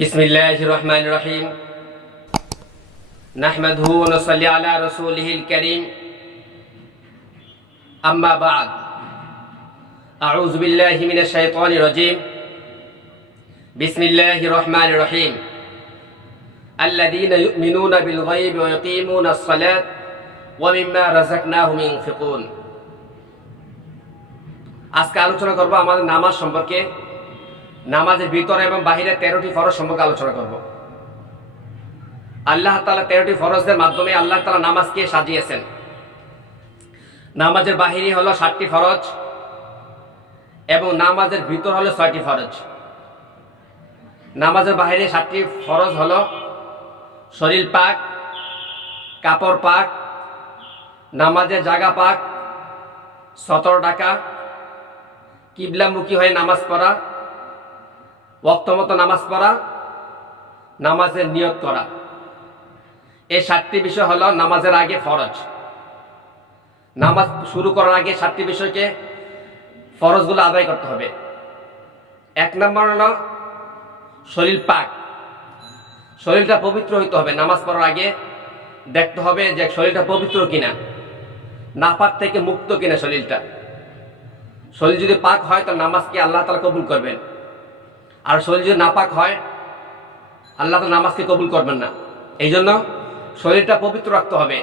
बिस्मिल्लाहिर रहमानिर रहीम नहमदुहु व नसल्ली अला रसूलिहिल करीम अम्मा बाद अऊज़ु बिल्लाहि मिनश शैतानिर रजीम बिस्मिल्लाहिर रहमानिर रहीम अल्लज़ीना युमिनूना बिल गैबि व युकीमूनस सलात व मिम्मा रज़क़नाहुम युनफिकून। আজকে আলোচনা করব আমাদের নামাজ সম্পর্কে। নামাজের ভিতরে এবং বাহিরে 13টি ফরজ সম্পর্কে আলোচনা করব। আল্লাহ তাআলা 13টি ফরজের মাধ্যমে আল্লাহ তাআলা নামাজকে সাজিয়েছেন। নামাজের বাহিরে হলো 7টি ফরজ এবং নামাজের ভিতর হলো 6টি ফরজ। নামাজের বাহিরে 7টি ফরজ হলো শরীর পাক, কাপড় পাক, নামাজের জায়গা পাক, সতর ঢাকা, কিবলামুখী হয়ে নামাজ পড়া, ওয়াক্ত মতো নামাজ পড়া, নামাজের নিয়ত করা। এই 7টি বিষয় হলো নামাজের আগে ফরজ। নামাজ শুরু করার আগে 7টি বিষয়কে ফরজগুলো আদায় করতে হবে। 1 নম্বর হলো শরীর পাক। শরীরটা পবিত্র হইতে হবে। নামাজ পড়ার আগে দেখতে হবে যে শরীরটা পবিত্র কিনা, নাপাক থেকে মুক্ত কিনা শরীরটা। শরীর যদি পাক হয় তো নামাজকে আল্লাহ তাআলা কবুল করবেন, আর শরীর যদি নাপাক হয় আল্লাহ তাআলা নামাজকে কবুল করবেন না। এই জন্য শরীরটা পবিত্র রাখতে হবে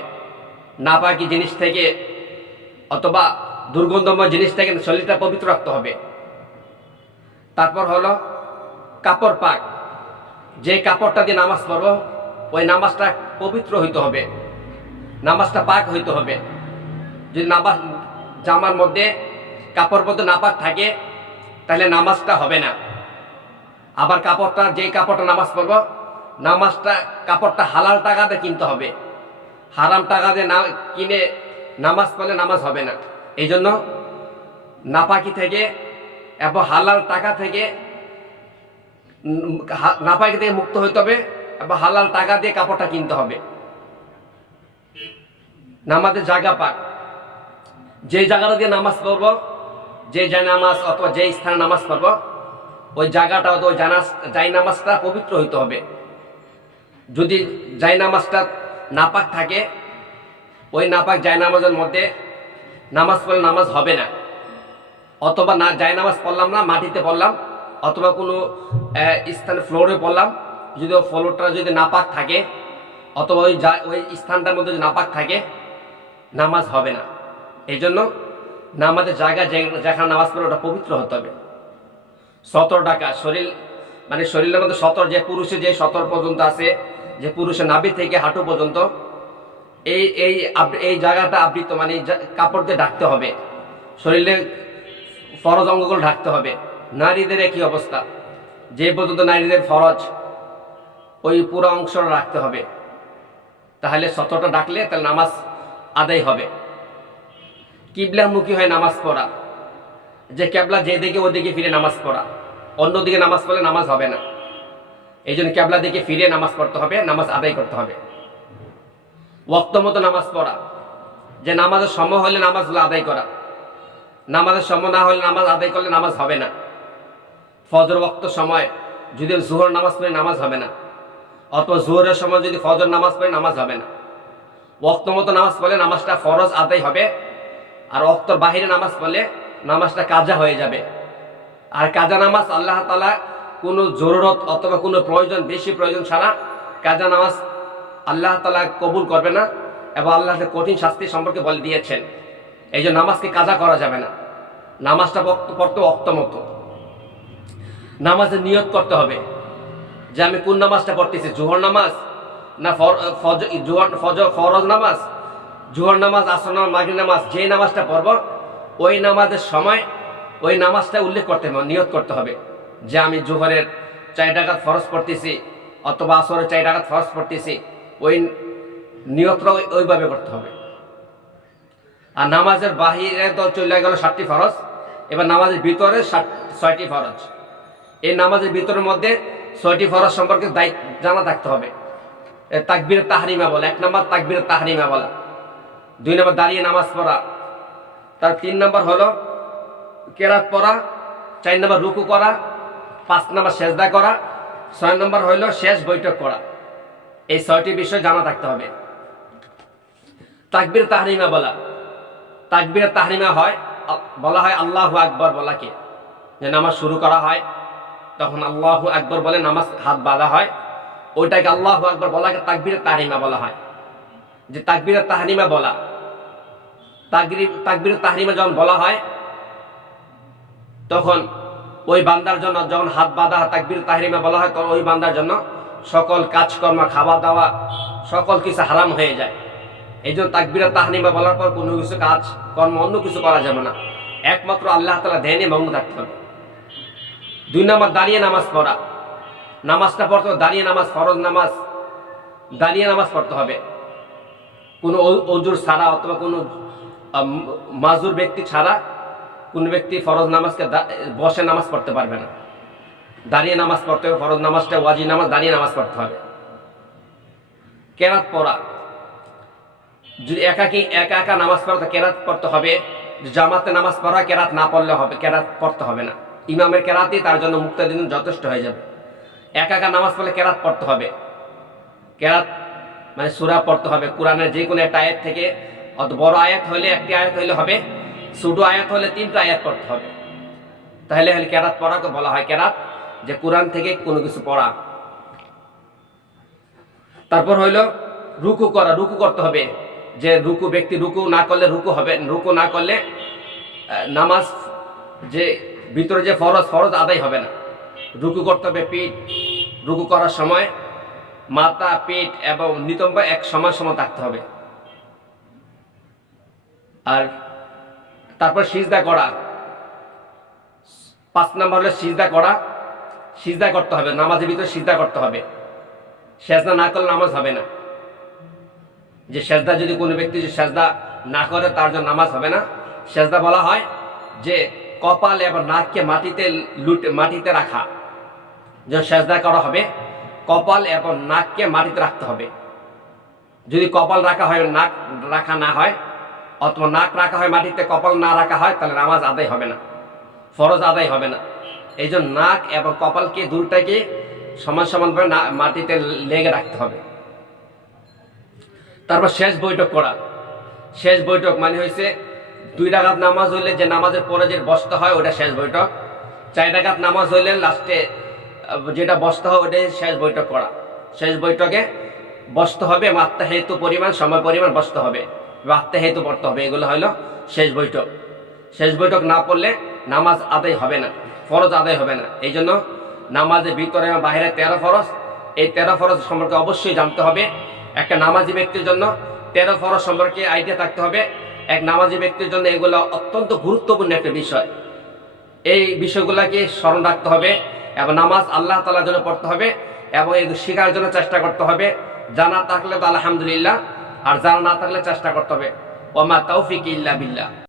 নাপাকি জিনিস থেকে অথবা দুর্গন্ধময় জিনিস থেকে শরীরটা পবিত্র রাখতে হবে। তারপর হলো কাপড় পাক। যে কাপড়টা দিয়ে নামাজ পড়ব ওই নামাজটা পবিত্র হইতে হবে, নামাজটা পাক হইতে হবে। যদি নামাজ জামার মধ্যে কাপড় মধ্যে নাপাক থাকে তাহলে নামাজটা হবে না। আবার কাপড়টা, যেই কাপড়টা নামাজ পড়ব নামাজটা কাপড়টা হালাল টাকা দিয়ে কিনতে হবে। হারাম টাকা দিয়ে না কিনে নামাজ পড়লে নামাজ হবে না। এই জন্য নাপাকি থেকে এবং হালাল টাকা থেকে, নাপাকি থেকে মুক্ত হইতে হবে এবং হালাল টাকা দিয়ে কাপড়টা কিনতে হবে। নামাজের জায়গা পাক। যে জায়গাটা দিয়ে নামাজ পড়ব, যে জায়নামাজ অথবা যে স্থানে নামাজ পড়ব ওই জায়গাটা অথবা ওই জায়নামাজটা পবিত্র হইতে হবে। যদি জায়নামাজটা নাপাক থাকে ওই নাপাক জায়নামাজের মধ্যে নামাজ পড়লে নামাজ হবে না। অথবা না জায়নামাজ পড়লাম না, মাটিতে পড়লাম অথবা কোনো স্থানে ফ্লোরে পড়লাম, যদি ওই ফ্লোরটা যদি নাপাক থাকে অথবা ওই স্থানটার মধ্যে যদি নাপাক থাকে নামাজ হবে না। এই জন্য নামাজের জায়গা যেখানে নামাজ পড়ে ওটা পবিত্র হতে হবে। সতর ঢাকা। শরীর মানে শরীরের মধ্যে সতর, যে পুরুষের যে সতর পর্যন্ত আছে, যে পুরুষের নাভি থেকে হাঁটু পর্যন্ত এই জায়গাটা আবৃত, মানে কাপড় দিয়ে ঢাকতে হবে। শরীরে ফরজ অঙ্গগুলো ঢাকতে হবে। নারীদের একই অবস্থা, যে পর্যন্ত নারীদের ফরজ ওই পুরো অংশটা রাখতে হবে। তাহলে সতরটা ডাকলে তাহলে নামাজ আদায় হবে। কিবলামুখী হয়ে নামাজ পড়া। যে কেবলা যেদিকে ওদিকে ফিরে নামাজ পড়া, অন্যদিকে নামাজ পড়লে নামাজ হবে না। এই জন্য কেবলা দিকে ফিরে নামাজ পড়তে হবে, নামাজ আদায় করতে হবে। ওয়াক্ত মতো নামাজ পড়া। যে নামাজের সময় হলে নামাজগুলো আদায় করা, নামাজের সময় না হলে নামাজ আদায় করলে নামাজ হবে না। ফজর ওয়াক্ত সময় যদি জোহর নামাজ পড়ে নামাজ হবে না, অথবা জোহরের সময় যদি ফজর নামাজ পড়ে নামাজ হবে না। ওয়াক্ত মতো নামাজ পড়লে নামাজটা ফরজ আদায় হবে, আর ওয়াক্তর বাহিরে নামাজ পড়লে নামাজটা কাজা হয়ে যাবে। আর কাজা নামাজ আল্লাহ তাআলা কোনো জরুরত অথবা কোনো প্রয়োজন, বেশি প্রয়োজন ছাড়া কাজা নামাজ আল্লাহ তাআলা কবুল করবে না এবং আল্লাহ কঠিন শাস্তি সম্পর্কে বলে দিয়েছেন। এই জন্য নামাজকে কাজা করা যাবে না। নামাজটা পড়তে ওয়াক্ত মতো। নামাজের নিয়ত করতে হবে যে আমি কোন নামাজটা পড়তেছি, জোহর নামাজ না ফরজ নামাজ, জোহর নামাজ, আসর নামাজ, মাগরিব নামাজ, যে নামাজটা পড়ব ওই নামাজের সময় ওই নামাজটা উল্লেখ করতে হবে, নিয়ত করতে হবে যে আমি জোহরের 4 রাকাত ফরজ পড়তেছি অথবা আসরের 4 রাকাত ফরজ পড়তেছি। ওই নিয়তটা ওইভাবে করতে হবে। আর নামাজের বাহিরে তো চলে গেল 7টি ফরজ, এবার নামাজের ভিতরে 6টি ফরজ। এই নামাজের ভিতরের মধ্যে 6টি ফরজ সম্পর্কে জানা থাকতে হবে। তাকবীর তাহরিমা বলা, 1 নম্বর তাকবীর তাহরিমা বলা, 2 নম্বর দাঁড়িয়ে নামাজ পড়া, তার 3 নম্বর হলো কেরাত পড়া, 4 নম্বর রুকু করা, 5 নম্বর সেজদা করা, 6 নম্বর হইল শেষ বৈঠক করা। এই 6টি বিষয় জানা থাকতে হবে। তাকবীর তাহরিমা বলা। তাকবীর তাহরিমা বলা হয় আল্লাহু আকবার বলাকে। যে নামাজ শুরু করা হয় তখন আল্লাহু আকবার বলে নামাজ হাত বাঁধা হয়, ওইটাকে আল্লাহু আকবার বলাকে তাকবীর তাহরিমা বলা হয়। যে তাকবীর তাহরিমা বলা, তাকবীর তাহরিমা যখন বলা হয় তখন ওই বান্দার জন্য, যখন হাত বাঁধা তাকবীর তাহরিমা বলা হয় তখন ওই বান্দার জন্য সকল কাজকর্ম, খাওয়া দাওয়া, সকল কিছু হারাম হয়ে যায়। এই জন্য তাকবীর তাহরিমা বলার পর কোনো কিছু কাজ কর্ম অন্য কিছু করা যাবে না, একমাত্র আল্লাহ তাআলা ধ্যানে মগ্ন থাকতে হবে। 2 নম্বর দাঁড়িয়ে নামাজ পড়া। নামাজটা পড়তে হবে দাঁড়িয়ে নামাজ, ফরজ নামাজ দাঁড়িয়ে নামাজ পড়তে হবে। কোনো ওযুর ছাড়া অথবা কোনো মাজুর ব্যক্তি ছাড়া কোন ব্যক্তি ফরজ নামাজকে বসে নামাজ পড়তে পারবে না, দাঁড়িয়ে নামাজ পড়তে হবে। ফরজ নামাজটা ওয়াজিব নামাজ দাঁড়িয়ে নামাজ পড়তে হবে। কেরাত পড়া, যদি একা একা নামাজ পড়া কেরাত পড়তে হবে। জামাতে নামাজ পড়া কেরাত না পড়লে হবে, কেরাত পড়তে হবে না। ইমামের কেরাতই তার জন্য মুক্তাদিন যথেষ্ট হয়ে যাবে। একা একা নামাজ পড়লে কেরাত পড়তে হবে। কেরাত মানে সূরা পড়তে হবে কোরআনের যে কোনো একটা আয়াত থেকে, অত বড় আয়াত হলে একটি আয়াত হইলে হবে, ছোট আয়াত হলে 3টা আয়াত পড়তে হবে। তাহলে কেরাত পড়াকে বলা হয় কেরাত, যে কোরআন থেকে কোনো কিছু পড়া। তারপর হইল রুকু করা, রুকু করতে হবে। যে ব্যক্তি রুকু না করলে রুকু না করলে নামাজ যে ভিতরে যে ফরজ আদায় হবে না। রুকু করতে হবে পিঠ, রুকু করার সময় মাথা, পিঠ এবং নিতম্ব এক সমান থাকতে হবে। আর তারপর সিজদা করা। 5 নম্বর হলো সিজদা করা। সিজদা করতে হবে, নামাজের ভিতরে সিজদা করতে হবে। সেজদা না করলে নামাজ হবে না। যে সেজদা যদি কোনো ব্যক্তি সেজদা না করে তার জন্য নামাজ হবে না। সেজদা বলা হয় যে কপাল এবং নাককে মাটিতে রাখা। যখন সেজদা করা হবে কপাল এবং নাককে মাটিতে রাখতে হবে। যদি কপাল রাখা হয়, নাক রাখা না হয়, অথবা নাক রাখা হয় মাটিতে, কপাল না রাখা হয়, তাহলে নামাজ আদায় হবে না, ফরজ আদায় হবে না। এই জন্য নাক এবং কপালকে দুটাকে সমানভাবে মাটিতে লেগে রাখতে হবে। তারপর শেষ বৈঠক করা। শেষ বৈঠক মানে হয়েছে 2 রাকাত নামাজ হইলে যে নামাজের পরে যে বসতে হয় ওটা শেষ বৈঠক। 4 রাকাত নামাজ হইলে লাস্টে যেটা বসতে হয় ওটাই শেষ বৈঠক করা। শেষ বৈঠকে বসতে হবে, আত্মাহিত পরিমাণ সময় পরিমাণ বসতে হবে, আত্মাহিত পড়তে হবে। এগুলো হলো শেষ বৈঠক। শেষ বৈঠক না পড়লে নামাজ আদায় হবে না, ফরজ আদায় হবে না। এই জন্য নামাজের ভিতরে বাইরে 13 ফরজ। এই 13 ফরজ সম্পর্কে অবশ্যই জানতে হবে। একটা নামাজি ব্যক্তির জন্য 13 ফরজ সম্পর্কে আইডিয়া থাকতে হবে। এক নামাজি ব্যক্তির জন্য এগুলো অত্যন্ত গুরুত্বপূর্ণ একটা বিষয়। এই বিষয়গুলোকে স্মরণ রাখতে হবে এবং নামাজ আল্লাহ তাআলার জন্য পড়তে হবে এবং এগুলো শেখার জন্য চেষ্টা করতে হবে। জানা থাকলে তো আলহামদুলিল্লাহ, আর জানা না থাকলে চেষ্টা করতে হবে। ওয়া মা তাওফিক ইল্লা বিল্লাহ।